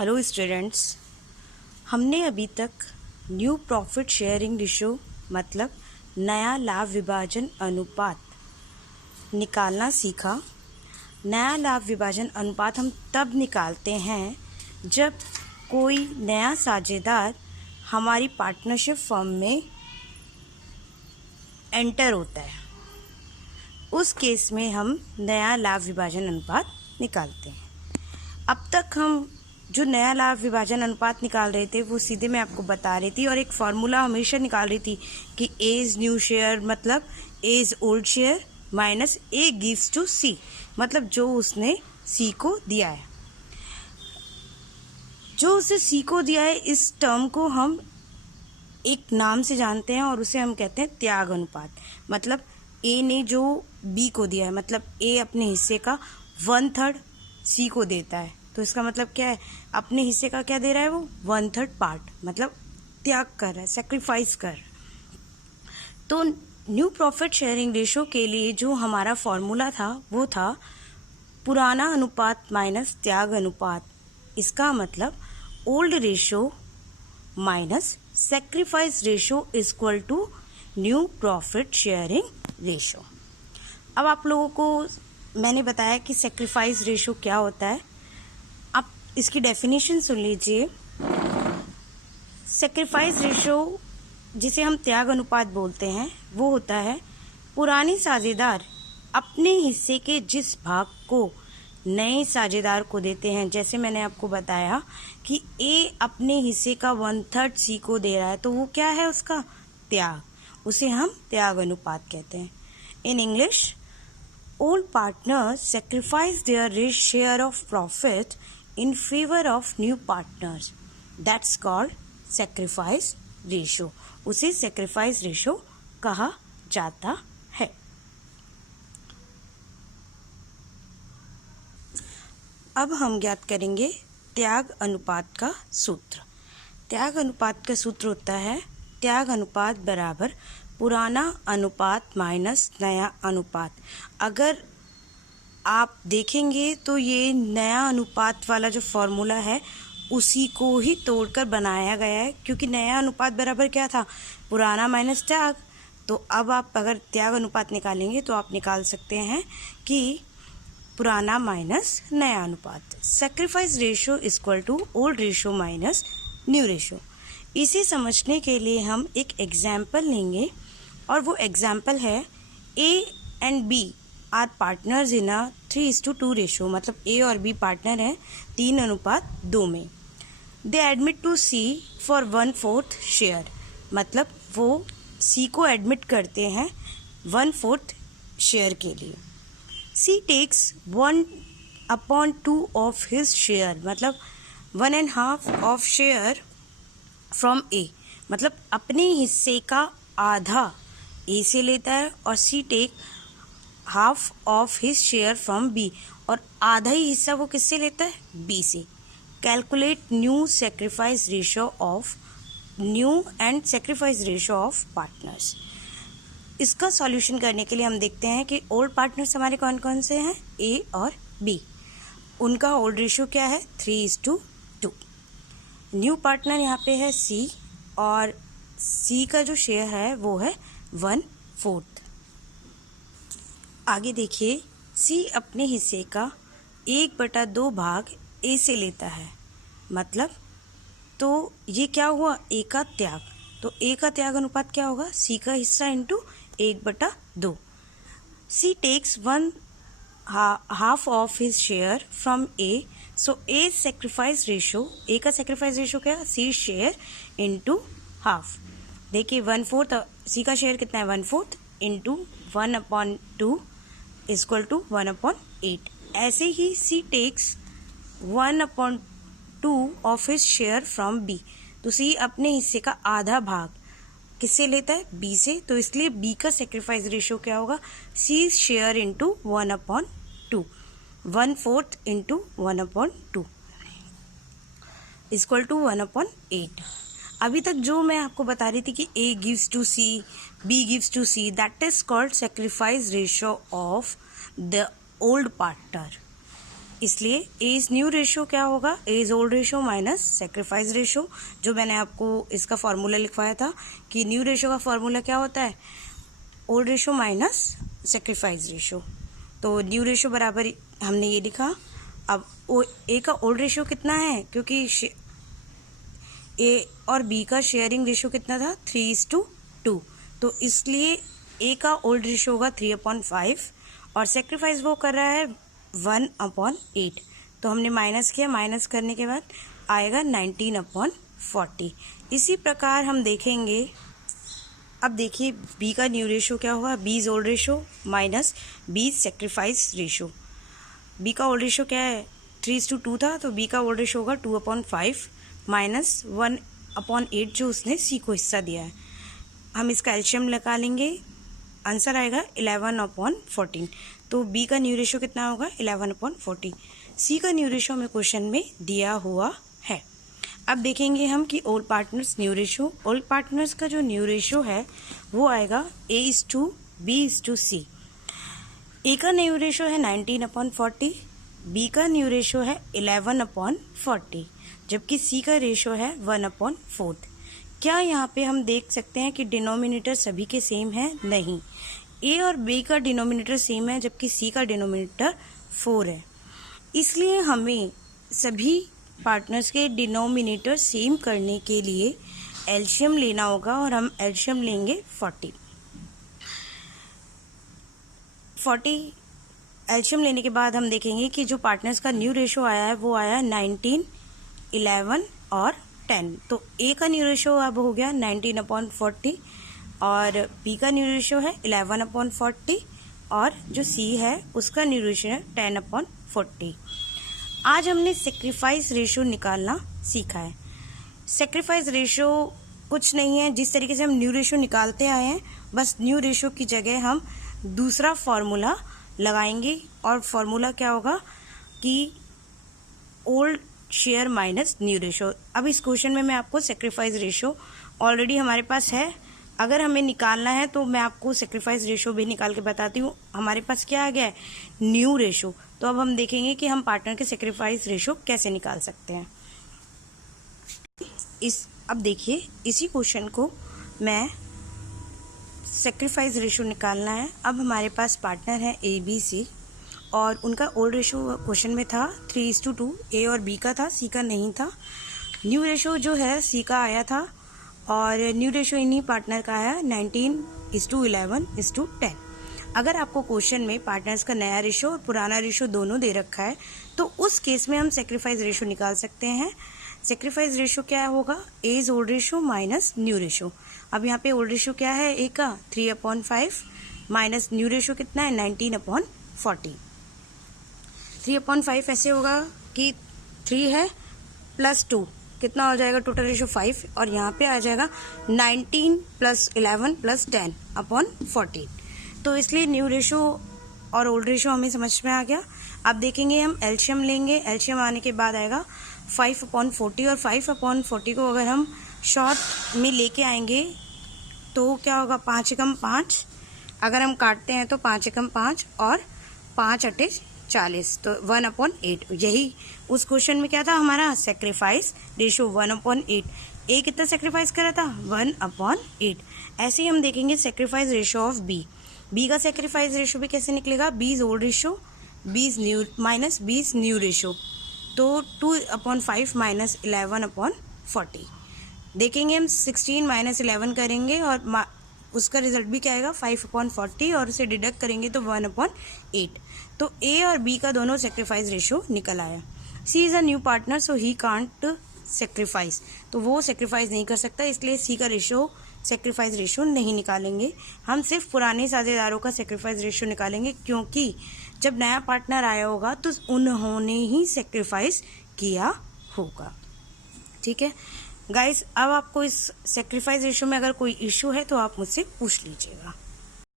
Hello students, हमने अभी तक न्यू प्रॉफिट शेयरिंग रेशो मतलब नया लाभ विभाजन अनुपात निकालना सीखा। नया लाभ विभाजन अनुपात हम तब निकालते हैं जब कोई नया साझेदार हमारी पार्टनरशिप फर्म में एंटर होता है। उस केस में हम नया लाभ विभाजन अनुपात निकालते हैं। अब तक हम जो नया लाभ विभाजन अनुपात निकाल रहे थे वो सीधे मैं आपको बता रही थी और एक फार्मूला हमेशा निकाल रही थी कि ए इज़ न्यू शेयर मतलब A is old share minus A gives to C, मतलब जो उसने सी को दिया है। जो उसे सी को दिया है इस टर्म को हम एक नाम से जानते हैं और उसे हम कहते हैं त्याग अनुपात। मतलब ए ने जो बी को दिया है, मतलब ए अपने हिस्से का 1/3 सी को देता है, तो इसका मतलब क्या है, अपने हिस्से का क्या दे रहा है वो 1/3 पार्ट, मतलब त्याग कर रहा है, सेक्रीफाइस कर। तो न्यू प्रॉफिट शेयरिंग रेशो के लिए जो हमारा फॉर्मूला था वो था पुराना अनुपात माइनस त्याग अनुपात। इसका मतलब old ratio minus sacrifice ratio is equal to new profit sharing ratio. अब आप लोगों को मैंने बताया कि सेक्रीफाइस रेशो क्या होता है। आप इसकी डेफिनेशन सुन लीजिए। सेक्रीफाइस रेशो जिसे हम त्याग अनुपात बोलते हैं वो होता है पुरानी साझेदार अपने हिस्से के जिस भाग को नए साझेदार को देते हैं। जैसे मैंने आपको बताया कि ए अपने हिस्से का 1/3 सी को दे रहा है, तो वो क्या है, उसका त्याग, उसे हम त्याग अनुपात कहते हैं। In English, old partners sacrifice their share of profit in favor of new partners. That's called sacrifice ratio. उसे sacrifice ratio कहा जाता है। अब हम ज्ञात करेंगे त्याग अनुपात का सूत्र। त्याग अनुपात का सूत्र होता है त्याग अनुपात बराबर पुराना अनुपात माइनस नया अनुपात। अगर आप देखेंगे तो ये नया अनुपात वाला जो फॉर्मूला है उसी को ही तोड़कर बनाया गया है, क्योंकि नया अनुपात बराबर क्या था, पुराना माइनस त्याग। तो अब आप अगर त्याग अनुपात निकालेंगे तो आप निकाल सकते हैं कि पुराना माइनस नया अनुपात। Sacrifice ratio is equal to old ratio minus new ratio. इसे समझने के लिए हम एक एग्जाम्पल लेंगे और वो एग्जाम्पल है A and B are partners in a 3:2 ratio. मतलब ए और बी पार्टनर हैं 3:2 में। They admit to C for 1/4 share, मतलब वो सी को एडमिट करते हैं 1/4 शेयर के लिए। सी टेक्स 1/2 ऑफ हिज शेयर, मतलब 1.5 ऑफ शेयर फ्रॉम ए, मतलब अपने हिस्से का आधा ए से लेता है और C take half of his share from B, और आधा ही हिस्सा वो किससे लेता है, बी से। Calculate new sacrifice ratio of new and sacrifice ratio of partners. इसका सॉल्यूशन करने के लिए हम देखते हैं कि ओल्ड पार्टनर्स हमारे कौन कौन से हैं, ए और बी। उनका ओल्ड रेशो क्या है, 3:2। न्यू पार्टनर यहाँ पे है सी, और सी का जो शेयर है वो है 1/4। आगे देखिए, सी अपने हिस्से का 1/2 भाग ए से लेता है, मतलब तो ये क्या हुआ, ए का त्याग। तो ए का त्याग अनुपात क्या होगा, सी का हिस्सा into 1/2। C takes 1/2 of his share from A, so A sacrifice ratio, A का सेक्रीफाइस रेशो क्या, सी शेयर इंटू हाफ। देखिए 1/4, सी का शेयर कितना है 1/4 इंटू 1/2 इक्वल टू 1/8। ऐसे ही C takes 1/2 of his share from B, तो सी अपने हिस्से का आधा भाग किससे लेता है, बी से। तो इसलिए बी का सेक्रीफाइस रेशो क्या होगा, C share into 1/2, 1/4 into 1/2 equal to 1/8। अभी तक जो मैं आपको बता रही थी कि A gives to C, B gives to C, that is called sacrifice ratio of the old partner. इसलिए ए इज़ न्यू रेशो क्या होगा, ए is old ratio minus sacrifice ratio, जो मैंने आपको इसका फॉर्मूला लिखवाया था कि न्यू रेशो का फॉर्मूला क्या होता है, old ratio minus sacrifice ratio. तो न्यू रेशो बराबर हमने ये लिखा। अब ए का ओल्ड रेशो कितना है, क्योंकि ए और बी का शेयरिंग रेशो कितना था, 3:2, तो इसलिए ए का ओल्ड रेशो होगा 3/5 और सेक्रीफाइस वो कर रहा है 1/8। तो हमने माइनस किया, माइनस करने के बाद आएगा 19/40। इसी प्रकार हम देखेंगे, अब देखिए बी का न्यू रेशो क्या होगा, B is old ratio minus B sacrifice ratio. B का ओल्ड रेशो क्या है, 3:2 था, तो बी का ओल्ड रेशो होगा 2/5 माइनस 1/8 जो उसने सी को हिस्सा दिया है। हम इसका एलसीएम निकालेंगे, आंसर आएगा 11/14। तो बी का न्यू रेशो कितना होगा, 11/40। सी का न्यू रेशो हमें क्वेश्चन में दिया हुआ है। अब देखेंगे हम कि old partners new ratio. Old partners का जो न्यू रेशो है वो आएगा A:B:C। ए का न्यू रेशो है 19/40, बी का न्यू रेशो है 11/40, जबकि सी का रेशो है 1/4। क्या यहाँ पे हम देख सकते हैं कि डिनोमिनेटर सभी के सेम है? नहीं, ए और बी का डिनोमिनेटर सेम है जबकि सी का डिनोमिनेटर 4 है। इसलिए हमें सभी पार्टनर्स के डिनोमिनेटर सेम करने के लिए एलसीएम लेना होगा और हम एलसीएम लेंगे 40। एलसीएम लेने के बाद हम देखेंगे कि जो पार्टनर्स का न्यू रेशो आया है वो आया 19, 11 और 10। तो ए का न्यू रेशो अब हो गया 19/40 और बी का न्यू रेशो है 11/40 और जो सी है उसका न्यू रेशो है 10/40। आज हमने सेक्रीफाइस रेशो निकालना सीखा है। सेक्रीफाइस रेशो कुछ नहीं है, जिस तरीके से हम न्यू रेशो निकालते आए हैं, बस न्यू रेशो की जगह हम दूसरा फॉर्मूला लगाएंगे और फॉर्मूला क्या होगा कि old share minus new ratio. अब इस क्वेश्चन में मैं आपको सेक्रीफाइस रेशो ऑलरेडी हमारे पास है, अगर हमें निकालना है तो मैं आपको सेक्रीफाइस रेशो भी निकाल के बताती हूँ। हमारे पास क्या आ गया है, न्यू रेशो। तो अब हम देखेंगे कि हम पार्टनर के सेक्रीफाइस रेशो कैसे निकाल सकते हैं। अब देखिए इसी क्वेश्चन को मैं सेक्रीफाइस रेशो निकालना है। अब हमारे पास पार्टनर है ABC और उनका ओल्ड रेशो क्वेश्चन में था 3:2, ए और बी का था, सी का नहीं था। न्यू रेशो जो है सी का आया था और न्यू रेशो इन्हीं पार्टनर का आया 19:11:10। अगर आपको क्वेश्चन में पार्टनर्स का नया रेशो और पुराना रेशो दोनों दे रखा है तो उस केस में हम सेक्रीफाइस रेशो निकाल सकते हैं। सेक्रीफाइस रेशो क्या होगा, A is old ratio minus new ratio. अब यहाँ पे ओल्ड रेशो क्या है, ए का 3/5 माइनस न्यू रेशो कितना है 19/40। 3/5 ऐसे होगा कि 3 है प्लस 2 कितना हो जाएगा, टोटल रेशो 5 और यहाँ पे आ जाएगा 19 + 11 + 10/14। तो इसलिए न्यू रेशो और ओल्ड रेशो हमें समझ में आ गया। अब देखेंगे हम एलसीएम लेंगे, एलसीएम आने के बाद आएगा 5/40 और 5/40 को अगर हम शॉर्ट में लेके आएंगे तो क्या होगा, 5 एकम 5, अगर हम काटते हैं तो 5 एकम 5 और 5 × 8 = 40, तो 1/8। यही उस क्वेश्चन में क्या था हमारा, सेक्रीफाइस रेशो 1/8। ए कितना सेक्रीफाइस करा था, 1/8। ऐसे ही हम देखेंगे sacrifice ratio of B. B का सेक्रीफाइस रेशो भी कैसे निकलेगा, B is old ratio B is new minus B is new ratio, तो 2/5 माइनस 11/40। देखेंगे हम 16 - 11 करेंगे और उसका रिजल्ट भी क्या आएगा 5/40 और उसे डिडक्ट करेंगे तो 1/8। तो ए और बी का दोनों सेक्रीफाइस रेशो निकल आया। C is a new partner so he can't sacrifice, तो वो सेक्रीफाइस नहीं कर सकता, इसलिए सी का रेशो सेक्रीफाइस रेशो नहीं निकालेंगे। हम सिर्फ पुराने साझेदारों का सेक्रीफाइस रेशो निकालेंगे क्योंकि जब नया पार्टनर आया होगा तो उन्होंने ही सेक्रीफाइस किया होगा। ठीक है गाइस, अब आपको इस सेक्रीफाइस रेशो में अगर कोई इशू है तो आप मुझसे पूछ लीजिएगा।